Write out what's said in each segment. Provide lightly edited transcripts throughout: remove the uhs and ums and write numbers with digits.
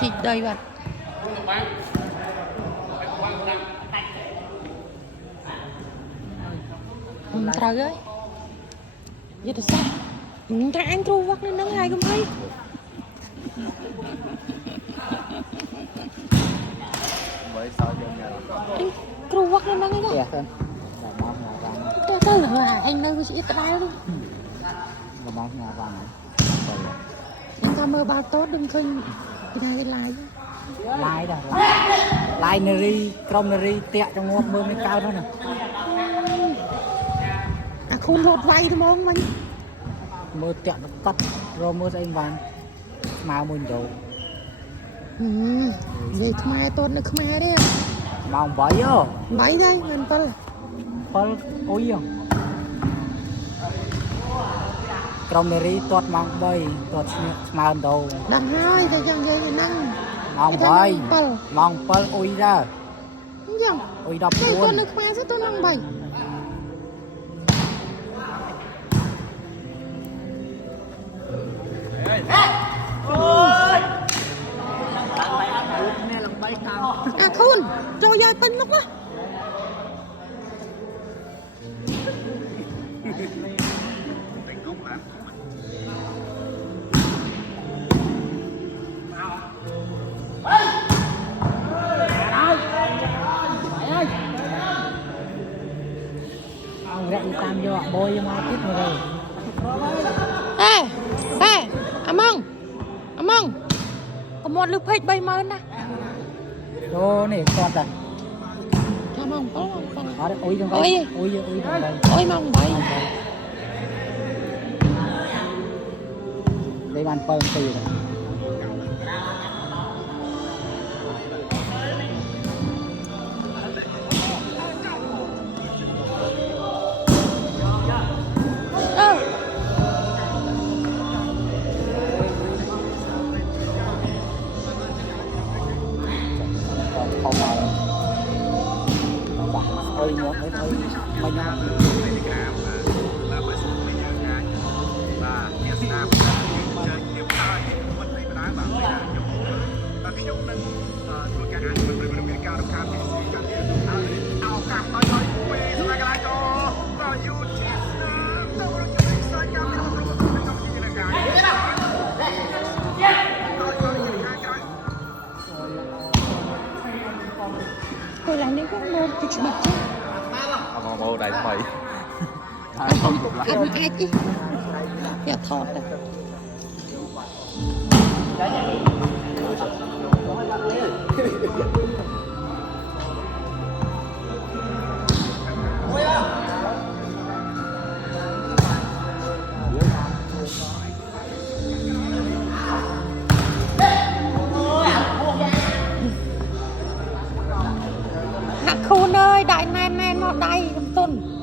chị đây bạn trời ơi vậy là sao ra anh tru vắt lên nắng hai không thấy anh tru vắt lên nắng cái tới là anh nơi chị ít tay luôn em tham mơ bao tốt đừng khinh cái này lại lai đó lai neri trong neri tẹt trong ngọn mưa mới cao đó nè à khôn lột vay thôi mong mình mưa tẹt nó cắt rồi mưa anh vàng màu mùi đồ vậy mai tốt nó không ai đấy màu váy á váy đây mình pal ôi à trong neri tuột mong bay tuột màu đồ đằng hai thì chẳng vậy thì năng mong pal ôi ra không ôi đập luôn luôn nó không ai rất tốt năng bảy à khôn rồi giờ tin lúc á rẽ tam vô bôi mà tiếp rồi ê à mong có một lực phết bay mơn nè đồ này con à à mong có ôi trong đây ôi mong bay đây bàn phơi từ rồi ôi một cái thôi mà nhau tôi lại nếu có một cái chuyện chứ mô đại mày em ai chứ giờ thọt rồi khôn ơi đại men nó đầy trong tuần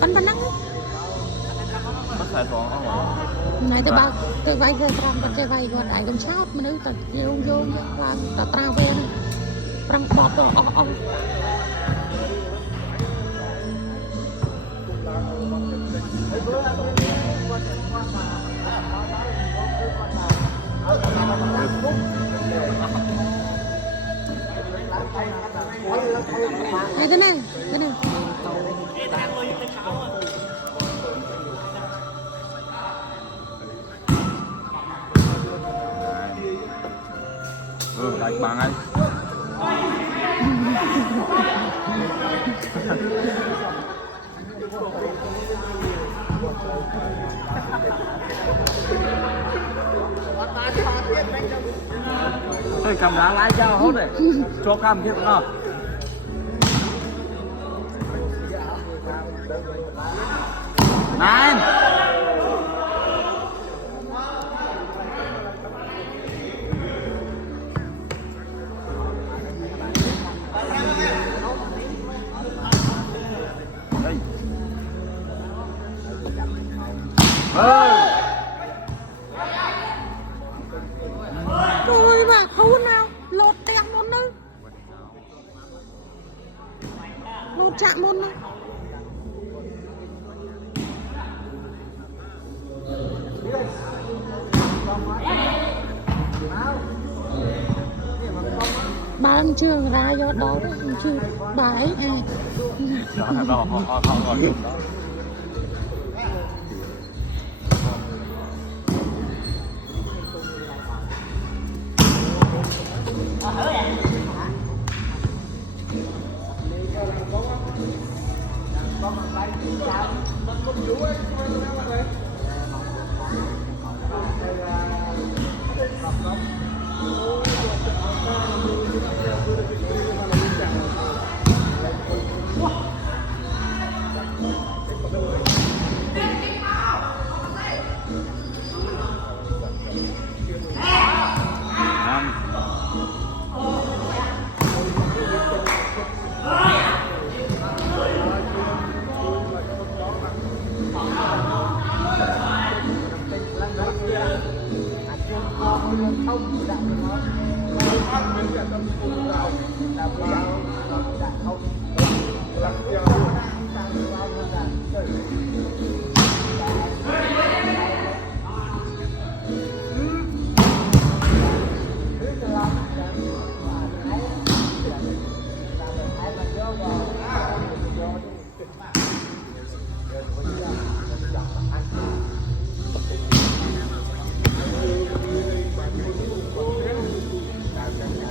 Bắn nắng này tôi vay về trong bật chơi vay còn đại gần sáu mà nữ tật vô làm tật trao về răng bọt rồi ông thế này thế này đánh bằng ấy. Thôi cầm đá lái cho hốt này, cho cầm kia không? Này. ôi mà khu nào lột đẹp luôn nữa lột chạm luôn nữa bà làm trường ra do đó đấy chưa bà ấy Đó, họ còn dùng đó.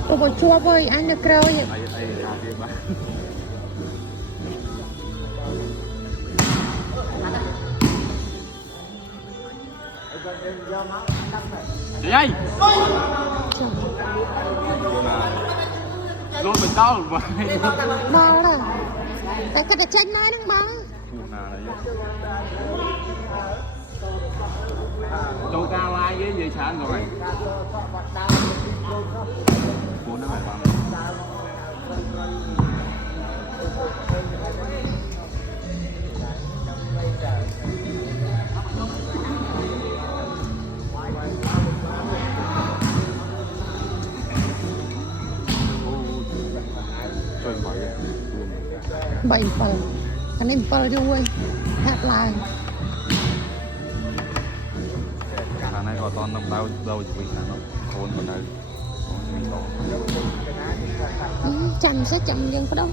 tôi còn chua với anh được rồi Chị ơi. Luôn mình to rồi. đó là tại cái để tranh này nó mà Tôi cao ai với gì sản rồi. Cuốn nó phải bằng. bảy phần anh em phần rồi hạt lại Thằng này có toàn đồng đâu đâu chỉ sản nó khôn còn đâu. chăm sẽ chậm dân có đâu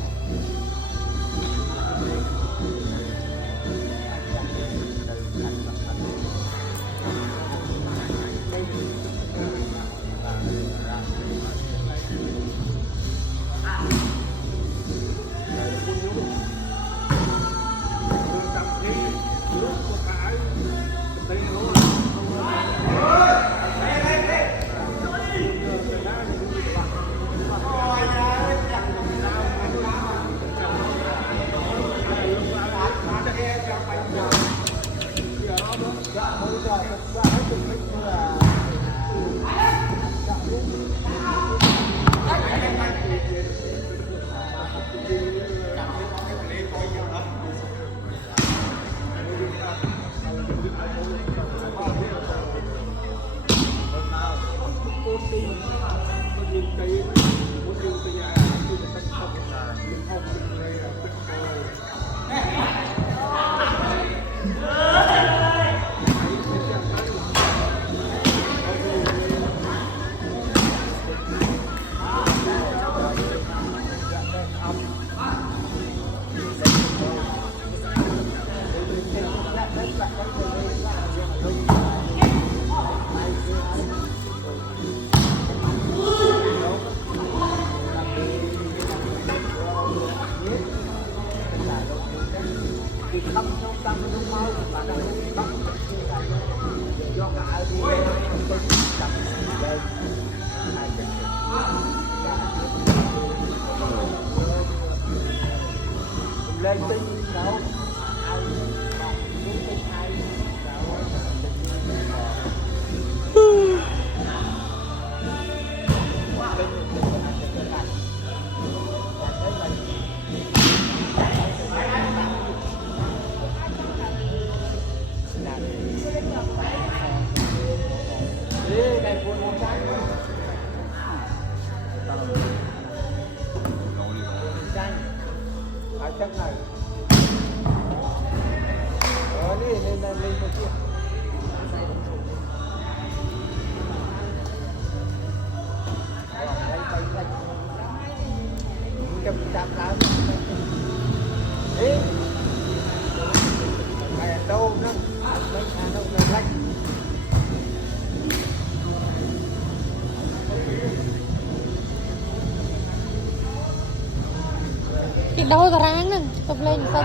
cái đâu ta ráng nè tập lên sao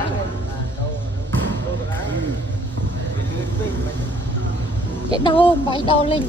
cái đâu bay đâu lên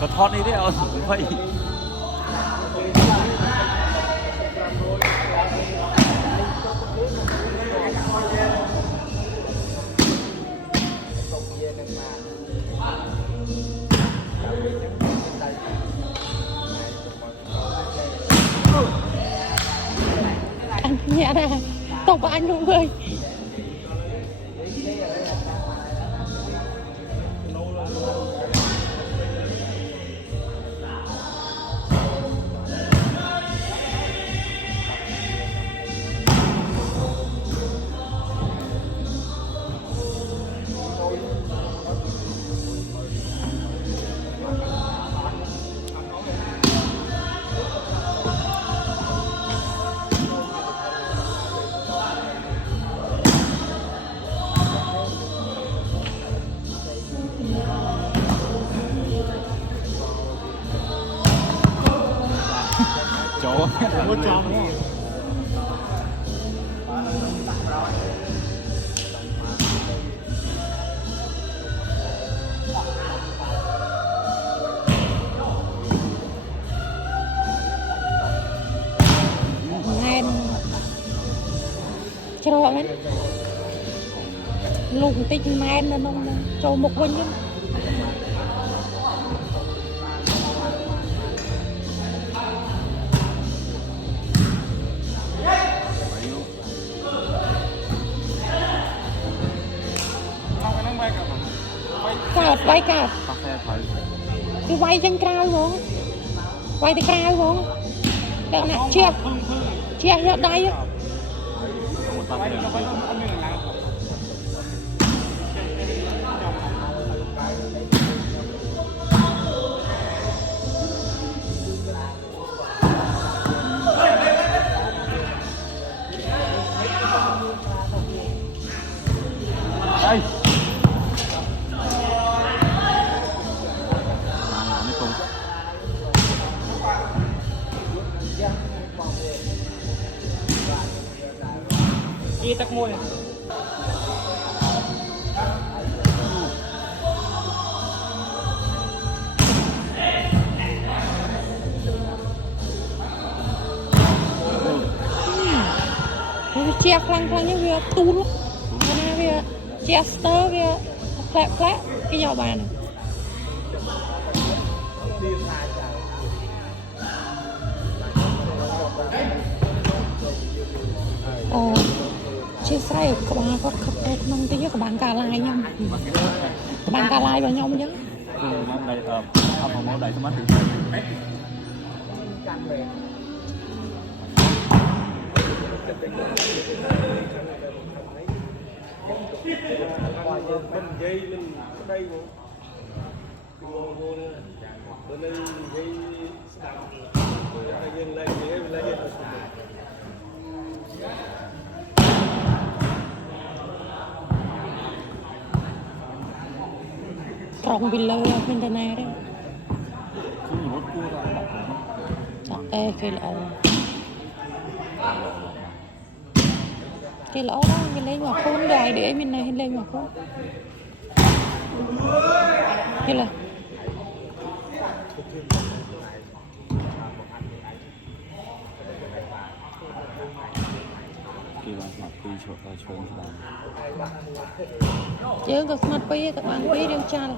có thoát đi đấy ông vậy anh nhẹ nè tộc anh luôn ơi chó một tròn đúng không? ngàn cho lắm lùng tích men nó cho một vinh chứ cạp quay cạp cái quay trên cao luôn quay từ cao luôn đợt này chia hiện đây á đây Kia tắc môi này. chia khăn như việc tún na việc chester việc lẹ cái dầu bàn này chia sẻ các bạn có khắp nông tí các bạn cả lại nhau các bạn cả lại vào nhau chứ món đây món đây smart trong villa bên đây này đấy chắc cái lỗ đó mình lên ngoài khôn đòi để mình này lên ngoài khôn như là chứ có mặt pi các bạn pi đều chà